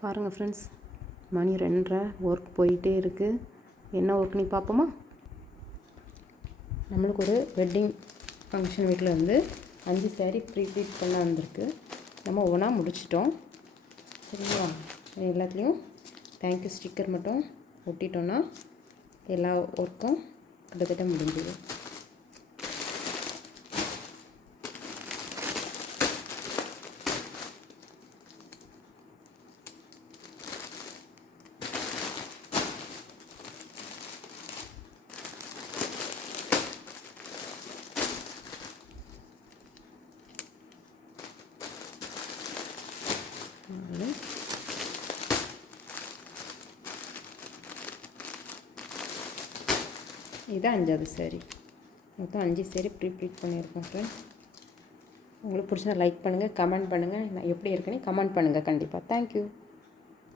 பாருங்கள் ஃப்ரெண்ட்ஸ், மணி 2:30 ஒர்க் போயிட்டே இருக்குது. என்ன ஒர்க்னு பார்ப்போமா? நம்மளுக்கு ஒரு வெட்டிங் ஃபங்க்ஷன் வீட்டில் வந்து 5 saree ப்ளீட் பண்ண வந்திருக்கு. நம்ம ஒவ்வொன்றா முடிச்சிட்டோம். சரிங்களா? எல்லாத்துலேயும் தேங்க்யூ ஸ்டிக்கர் மட்டும் ஒட்டிட்டோன்னா எல்லா ஒர்க்கும் கிட்டத்தட்ட முடிஞ்சுது. இது 5வது saree. மொத்தம் 5 saree ப்ளீட் பண்ணியிருக்கோம் ஃப்ரெண்ட்ஸ். உங்களுக்கு பிடிச்சா லைக் பண்ணுங்கள், கமெண்ட் பண்ணுங்கள். நான் எப்படி இருக்குன்னு கமெண்ட் பண்ணுங்கள் கண்டிப்பாக. தேங்க்யூ.